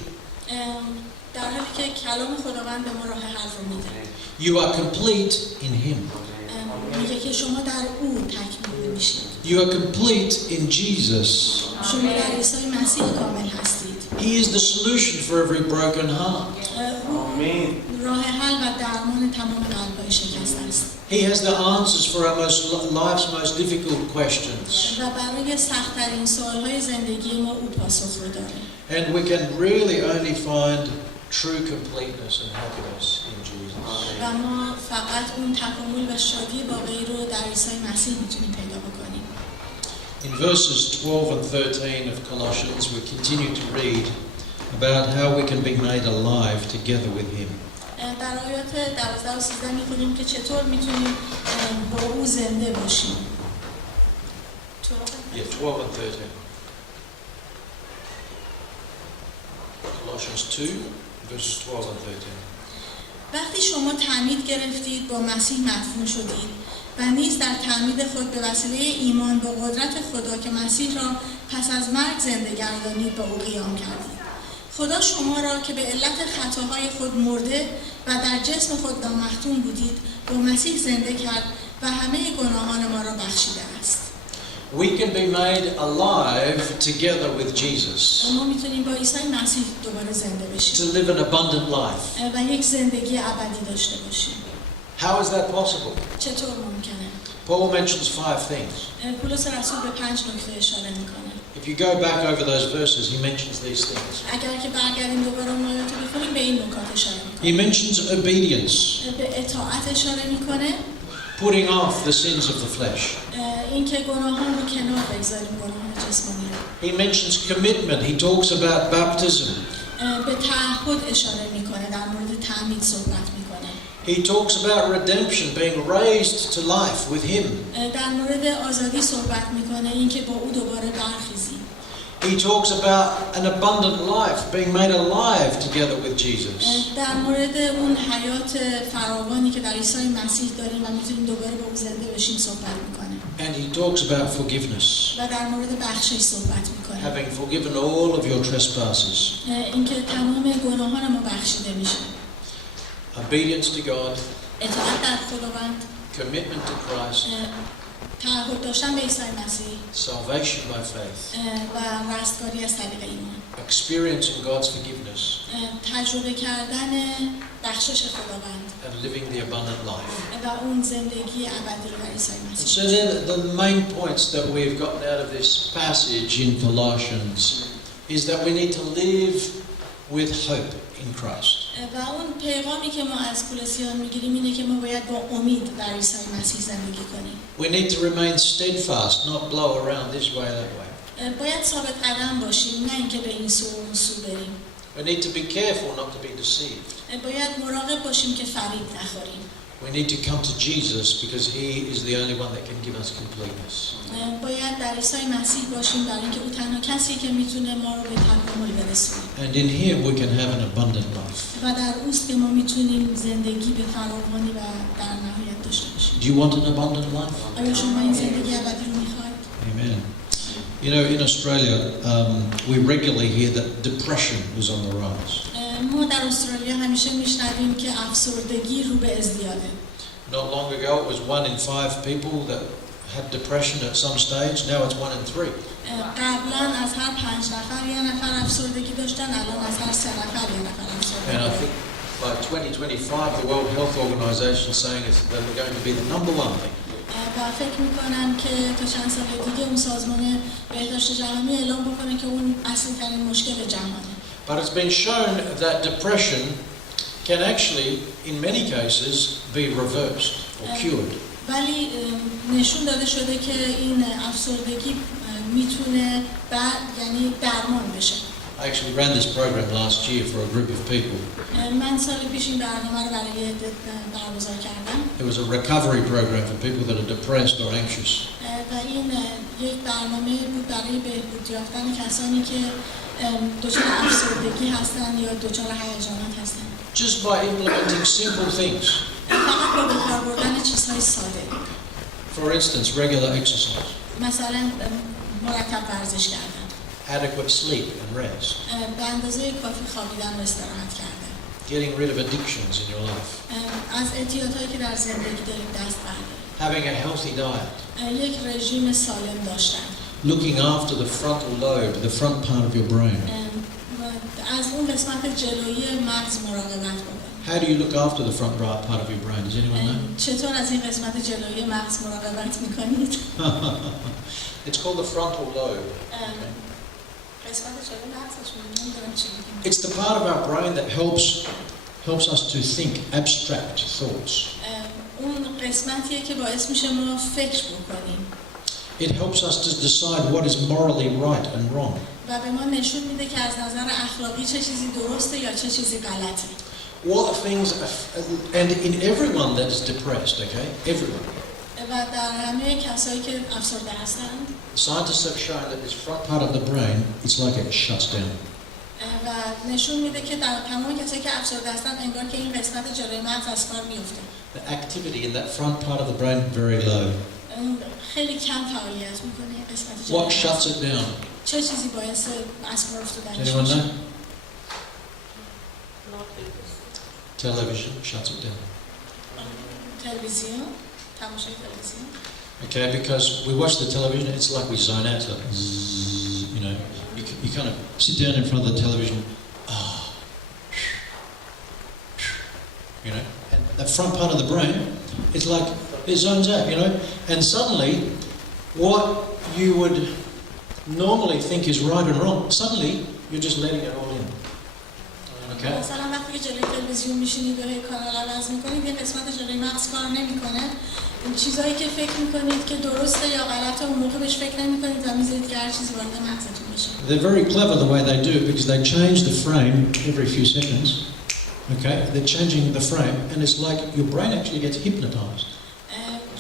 در حالی که کلام خداوند به ما راه حل رو میده. You are complete in him. میگه که شما در او تکمیل میشید. You are complete in Jesus. شما در عیسی مسیح کامل هستید. He is the solution for every broken heart. راه حل و درمان تمام قلب‌های شکسته است. He has the answers for our life's most difficult questions. و برای سخت‌ترین سوال‌های زندگی ما او پاسخ رو داره. And we can really only find true completeness and happiness in Jesus. و ما فقط اون تکامل و شادی واقعی رو در عیسی مسیح میتونیم پیدا بکنیم. In verses 12 and 13 of Colossians, we continue to read about how we can be made alive together with him. در آیات 12 و 13 می‌خونیم که چطور میتونیم با او زنده باشیم. 12 and 13. Colossians 2, verses 12 and 13. وقتی شما تعمید گرفتید با مسیح مدفون شدید و نیز در تعمید خود به وسیله ایمان با قدرت خدا که مسیح را پس از مرگ زنده گردانید با او قیام کردید. خدا شما را که به علت خطاهای خود مرده و در جسم خود نامختون بودید با مسیح زنده کرد و همه گناهان ما را بخشیده است. We can be made alive together with Jesus. ما میتونیم با عیسی مسیح دوباره زنده بشیم. To live an abundant life. و یک زندگی ابدی داشته باشیم. How is that possible? چطور ممکنه؟ Paul mentions 5 things. پولس رسول به 5 نکته اشاره میکنه. If you go back over those verses, he mentions these things. اگر که برگردیم دوباره اون آیات رو بخونیم به این نکات اشاره میکنه. He mentions obedience. به اطاعت اشاره میکنه. Putting off the sins of the flesh. اینکه گناهان رو کنار بگذاریم، گناهان جسمانی رو. He mentions commitment. He talks about baptism. به تعهد اشاره میکنه، در مورد تعمید صحبت میکنه. He talks about redemption, being raised to life with him. در مورد آزادی صحبت میکنه، اینکه با او دوباره برخیزیم. He talks about an abundant life, being made alive together with Jesus. در مورد اون حیات فراوانی که در عیسی مسیح داریم و میتونیم دوباره با او زنده بشیم صحبت میکنه. And he talks about forgiveness. و در مورد بخشش صحبت میکنه. Having forgiven all of your trespasses. اینکه تمام گناهان ما بخشیده میشه. Obedience to God. اطاعت در خداوند. Commitment to Christ. تعهد داشتن به عیسی مسیح. Salvation by faith. و رستگاری از طریق ایمان. Experiencing God's forgiveness. تجربه کردن بخشش خداوند. And living the abundant life. و اون زندگی ابدی رو در عیسی مسیح. So then the main points that we've gotten out of this passage in Colossians is that we need to live with hope in Christ. و اون پیغامی که ما از کولوسیان میگیریم اینه که ما باید با امید در عیسی مسیح زندگی کنیم. We need to remain steadfast, not blow around this way, that way. باید ثابت قدم باشیم، نه اینکه به این سو و اون سو بریم. We need to be careful not to be deceived. باید مراقب باشیم که فریب نخوریم. We need to come to Jesus because He is the only one that can give us completeness. باید در عیسی مسیح باشیم برای اینکه او تنها کسی که میتونه ما رو به تکامل برسونه. And in Him we can have an abundant life. و در اوست که ما میتونیم زندگی به فراوانی و در نهایت داشته باشیم. Do you want an abundant life? آیا شما این زندگی ابدی رو میخواید؟ Amen. You know, in Australia, we regularly hear that depression was on the rise. ما در استرالیا همیشه میشنویم که افسردگی رو به ازدیاده. Not long ago, it was 1 in 5 people that had depression at some stage. Now it's 1 in 3. قبلا از هر 5 نفر یه نفر افسردگی داشتن، الان از هر 3 نفر یه نفر افسردگی. And I think by 2025, the World Health Organization is saying that we're going to be the number 1 thing. و فکر میکنم که تا چند سال دیگه اون سازمان بهداشت جهانی اعلام بکنه که اون اصلی ترین مشکل جهانه. But it's been shown that depression can actually, in many cases, be reversed or cured. ولی نشون داده شده که این افسردگی میتونه یعنی درمان بشه. I actually ran this program last year for a group of people. من سال پیش این برنامه رو برای برگزار کردم. It was a recovery program for people that are depressed or anxious. و این یک برنامه بود برای بهبود یافتن کسانی که دچار افسردگی هستن یا دچار هیجانات هستن. Just by implementing simple things. فقط با به کار بردن چیزهای ساده. For instance, regular exercise. مثلا مرتب ورزش کردن. Adequate sleep and rest. به اندازه کافی خوابیدن و استراحت کردن. Getting rid of addictions in your life. از اعتیادهایی که در زندگی دارید دست بردارید. Having a healthy diet. یک رژیم سالم داشتن. Looking after the frontal lobe, the front part of your brain. از اون قسمت جلویی مغز مراقبت بکنید. How do you look after the front right part of your brain? Does anyone know? چطور از این قسمت جلویی مغز مراقبت میکنید؟ It's called the frontal lobe. قسمت جلویی مغزش نمیدونم چی میگیم. It's the part of our brain that helps us to think abstract thoughts. اون قسمتیه که باعث میشه ما فکر بکنیم. It helps us to decide what is morally right and wrong. و به ما نشون میده که از نظر اخلاقی چه چیزی درسته یا چه چیزی غلطه. What things and in everyone that is depressed, okay? Everyone. و در همه کسایی که افسرده هستن. Scientists have shown that this front part of the brain, it's like it shuts down. و نشون میده که در تمام کسایی که افسرده هستن انگار که این قسمت جلوی مغز از کار میفته. The activity in that front part of the brain very low. خیلی کم فعالیت میکنه قسمت جلوی. What shuts it down? چه چیزی باعث از کار افتادنش Anyone میشه؟ know? Television shuts it down. تلویزیون، تماشای تلویزیون. Okay, because we watch the television, it's like we zone out. So, you know, you kind of sit down in front of the television. You know, and that front part of the brain, it's like it zones out. You know, and suddenly, what you would normally think is right and wrong, suddenly you're just letting it all in. Okay. مثلا وقتی که جلوی تلویزیون میشینید و کانال عوض میکنید، یه قسمت جلوی مغز کار نمیکنه. این چیزایی که فکر میکنید که درسته یا غلطه اون موقع بهش فکر نمیکنید و میذارید که هر چیزی وارد مغزتون بشه. They're very clever the way they do it because they change the frame every few seconds. Okay, they're changing the frame and it's like your brain actually gets hypnotized.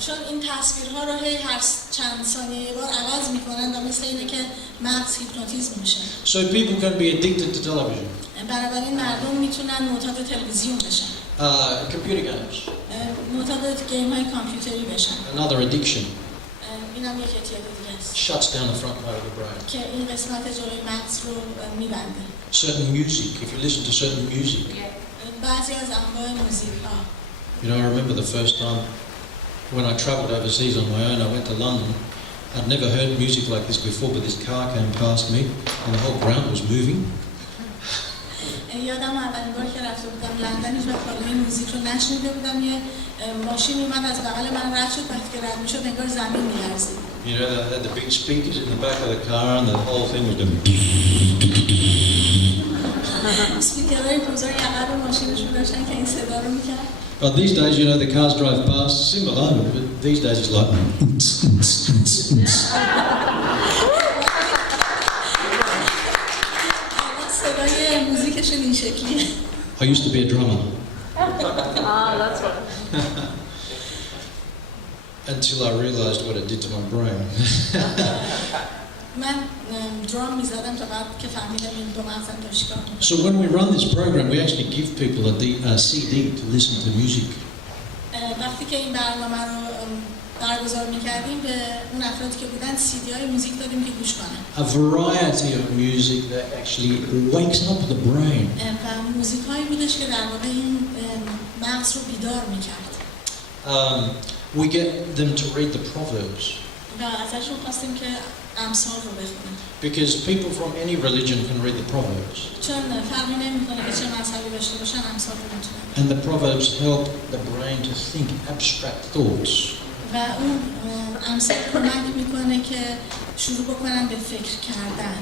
چون این تصویرها رو هر چند ثانیه یه بار عوض میکنن و مثل اینه که مغز هیپنوتیزم میشه. So people can be addicted to television. بنابراین مردم میتونن معتاد تلویزیون بشن. Computer games. معتاد گیم های کامپیوتری بشن. Another addiction. اینم یک اعتیاد دیگه است. Shuts down the front part of the brain. که این قسمت جلوی مغز رو میبنده. Certain music, if you listen to certain music. بعضی از انواع موزیک ها. You know, I remember the first time when I travelled overseas on my own, I went to London. I'd never heard music like this before, but this car came past me and the whole ground was moving. یادم اولین بار که رفته بودم لندن هیچ وقت این موزیک رو نشنیده بودم. یه ماشین اومد از بغل من رد شد، وقتی که رد میشد انگار زمین میلرزید. You know, they had the big speakers in the back of the car and the whole thing was doing. اسپیکرهای بزرگ عقب ماشینشون داشتن که این صدا رو میکرد. But these days, you know, the cars drive past, similar, but these days it's like... صدای موزیکشون این شکلیه. I used to be a drummer. That's right. Until I realised what it did to my brain. من درام میزدم تا بعد که فهمیدم این دو مغزم داره چیکار می‌کنه. So when we run this program, we actually give people a CD to listen to music. وقتی که این برنامه رو برگزار می‌کردیم به اون افرادی که بودن CD-های موزیک دادیم که گوش کنن. A variety of music that actually wakes up the brain. و موزیک‌هایی بودش که در واقع این مغز رو بیدار می‌کرد. We get them to read the Proverbs. و ازشون خواستیم که امثال رو بخونن. Because people from any religion can read the Proverbs. چون فرقی نمی‌کنه که چه مذهبی داشته باشن امثال رو می‌تونن. And the Proverbs help the brain to think abstract thoughts. و اون امثال کمک می‌کنه که شروع بکنن به فکر کردن.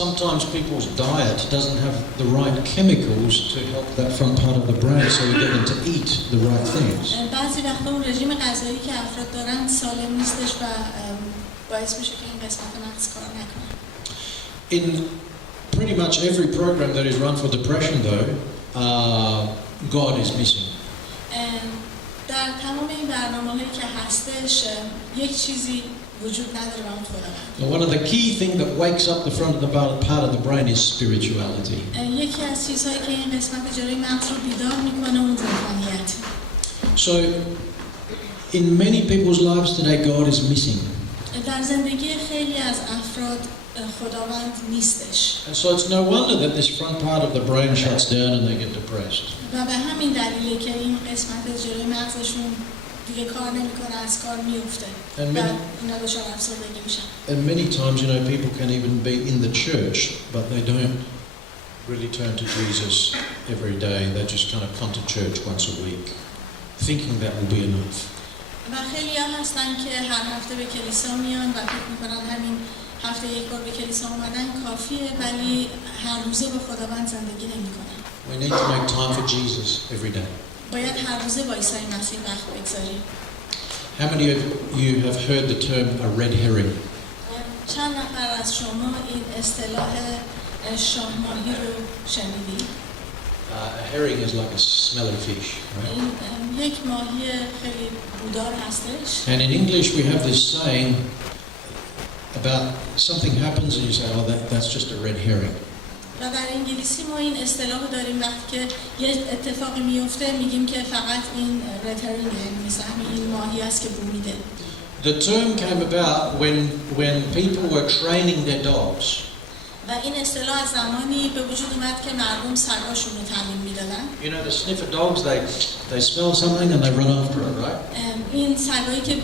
Sometimes people's diet doesn't have the right chemicals to help that front part of the brain, so we get them to eat the right things. بعضی وقتا اون رژیم غذایی که افراد دارن سالم نیستش و باعث میشه که این قسمت مغز کار نکنه. In pretty much every program that is run for depression, though, God is missing. در تمام این برنامه‌هایی که هستش یک چیزی وجود نداره و اون خداوند. One of the key things that wakes up the front of the part of the brain is spirituality. یکی از چیزهایی که این قسمت جلوی مغز رو بیدار میکنه اون روحانیت. So, in many people's lives today, God is missing. در زندگی خیلی از افراد خداوند نیستش. And so it's no wonder that this front part of the brain shuts down and they get depressed. و به همین دلیله که این قسمت جلوی مغزشون دیگه کار نمیکنه، از کار میفته. و اینا دچار افسردگی میشن. And many times, you know, people can even be in the church, but they don't really turn to Jesus every day. They just kind of come to church once a week, thinking that will be enough. و خیلی ها هستن که هر هفته به کلیسا میان و فکر میکنن همین هفته یک بار به کلیسا اومدن کافیه، ولی هر روزه به خداوند زندگی نمیکنن. We need to make time for Jesus every day. باید هر روزه با عیسی مسیح وقت بگذاریم. How many of you have heard the term a red herring? چند نفر از شما این اصطلاح شاه ماهی رو شنیدید؟ A herring is like a smelly fish, right? این یک ماهی خیلی بودار هستش. And in English we have this saying about something happens and you say, oh, that's just a red herring. و در انگلیسی ما این اصطلاح رو داریم وقتی که یه اتفاقی میفته میگیم که فقط این red herring نیست، این ماهی است که بو میده. The term came about when people were training their dogs. و این اصطلاح از زمانی به وجود اومد که مردم سگاشون رو تعلیم میدادن. You know, the sniffer dogs, they smell something and they run after it, right? این سگایی که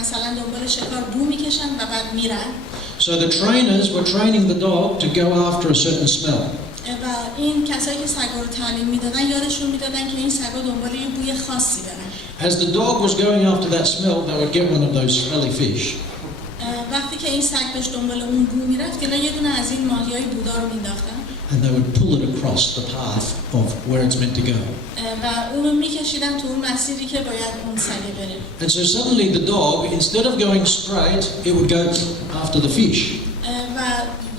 مثلا دنبال شکار بو میکشن و بعد میرن. So the trainers were training the dog to go after a certain smell. و این کسایی که سگا رو تعلیم میدادن یادشون میدادن که این سگا دنبال یه بوی خاصی برن. As the dog was going after that smell, they would get one of those smelly fish. وقتی که این سگ داشت دنبال اون بو میرفت که یه دونه از این ماهیای بودار رو مینداختن. And they would pull it across the path of where it's meant to go. و اونو میکشیدن تو اون مسیری که باید اون سگ بره. And so suddenly the dog, instead of going straight, it would go after the fish. و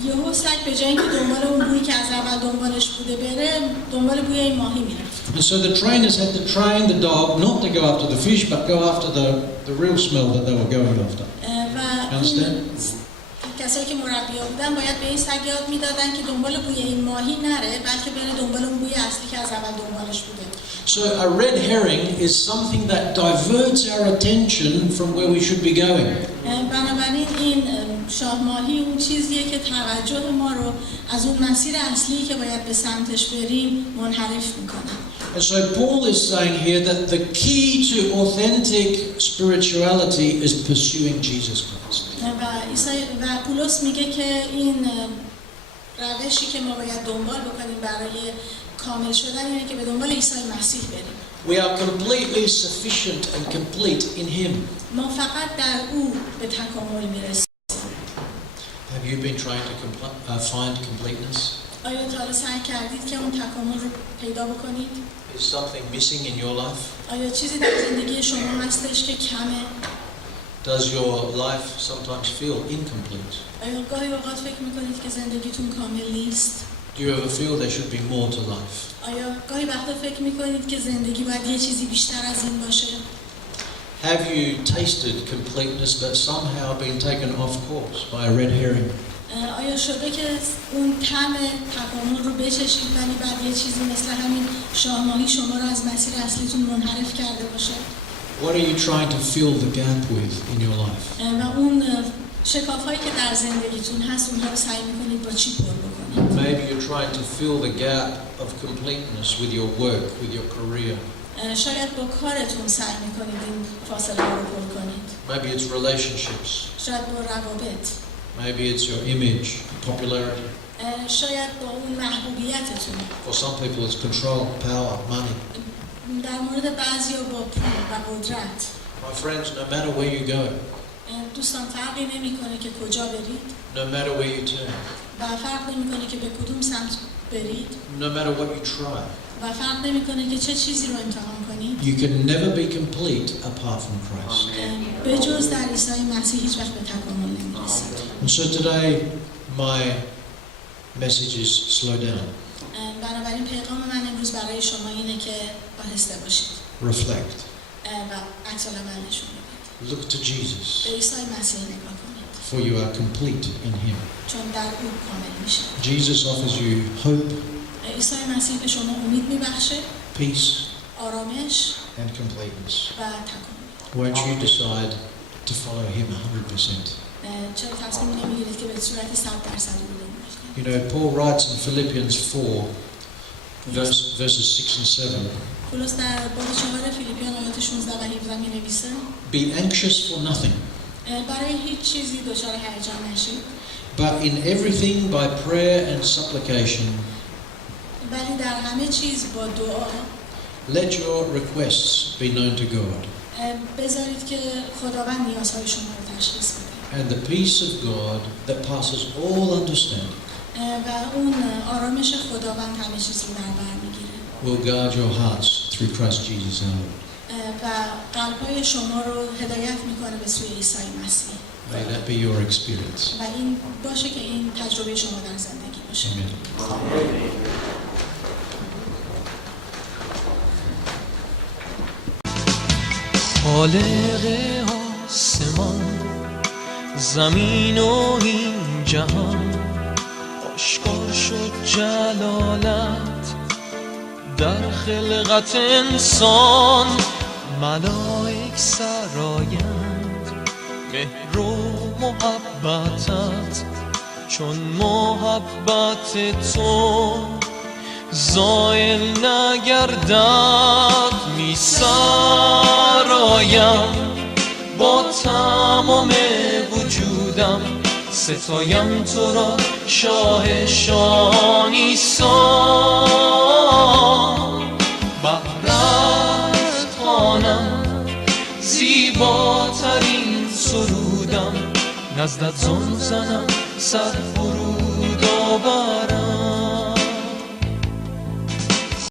یهو سگ به جای اینکه دنبال اون بویی که از اول دنبالش بوده بره، دنبال بوی این ماهی میرفت. And so the trainers had to train the dog not to go after the fish, but go after the real smell that they were going after. کسایی که مربی‌ها بودن باید به این سگ یاد میدادن که دنبال بوی این ماهی نره، بلکه بره دنبال اون بوی اصلی که از اول دنبالش بوده. So a red herring is something that diverts our attention from where we should be going. بنابراین این شاه ماهی اون چیزیه که توجه ما رو از اون مسیر اصلی که باید به سمتش بریم منحرف میکنه. And so Paul is saying here that the key to authentic spirituality is pursuing Jesus Christ. و پولس میگه که این روشی که ما باید دنبال بکنیم برای کامل شدن اینه که به دنبال عیسی مسیح بریم. We are completely sufficient and complete in him. ما فقط در او به تکامل میرسیم. Have you been trying to find completeness? آیا تا حالا سعی کردید که اون تکامل رو پیدا بکنید؟ Is something missing in your life? آیا چیزی در زندگی شما هستش که کمه؟ Does your life sometimes feel incomplete? آیا گاهی اوقات فکر میکنید که زندگیتون کامل نیست؟ Do you ever feel there should be more to life? آیا گاهی وقتا فکر میکنید که زندگی باید یه چیزی بیشتر از این باشه؟ Have you tasted completeness but somehow been taken off course by a red herring? آیا شده که اون طعم تکامل رو بچشید ولی بعد یه چیزی مثل همین شاهماهی شما رو از مسیر اصلیتون منحرف کرده باشه؟ What are you trying to fill the gap with in your life? و اون شکاف‌هایی که در زندگیتون هست اونها رو سعی میکنید با چی پر بکنید؟ Maybe you're trying to fill the gap of completeness with your work, with your career. شاید با کارتون سعی میکنید این فاصله رو پر کنید. Maybe it's relationships. شاید با روابط. Maybe it's your image, popularity. شاید با اون محبوبیتتون. For some people it's control, power, money. در مورد بعضیا با پول و قدرت. My friends, no matter where you go, دوستان فرقی نمیکنه که کجا برید. no matter where you turn, و فرق نمیکنه که به کدوم سمت برید. no matter what you try, و فرق نمیکنه که چه چیزی رو امتحان کنید. you can never be complete apart from Christ. به جز در عیسی مسیح هیچ وقت به تکامل نمیرسید. And so today, my message is slow down, بنابراین پیغام من امروز برای شما اینه که آهسته باشید. reflect, و عکس العمل نشون بدید. look to Jesus, به عیسی مسیح نگاه کنید. for you are complete in Him. چون در او کامل میشید. Jesus offers you hope, عیسی مسیح به شما امید میبخشه، peace, آرامش and completeness. و تکامل. Won't you decide to follow Him 100%? چرا تصمیم نمیگیرید که به صورت 100% او دنبال کنید؟ You know, Paul writes in Philippians 4, verses 6 and 7, پولس در باب 4 فیلیپیان آیات 16 و 17 می‌نویسه be anxious for nothing, برای هیچ چیزی دچار هیجان نشید، but in everything by prayer and supplication, ولی در همه چیز با دعا let your requests be known to God, بذارید که خداوند نیازهای شما رو تشخیص بده. and the peace of God that passes all understanding و اون آرامش خداوند همه چیز رو در بر میگیره. will guard your hearts through Christ Jesus our Lord. و قلب‌های شما رو هدایت میکنه به سوی عیسی مسیح. May that be your experience. و این باشه که این تجربه شما در زندگی باشه. Amen. خالق آسمان زمین و این جهان، آشکار شد جلالت در خلقت انسان. ملائک سرایند مهر و محبتت، چون محبت تو زائل نگردد. می سرایم با تمام وجودم، ستایم تو را شاه شان عیسی. بهرت خوانم زیباترین سرودم، نزدت زان زنم سر فرود آورم.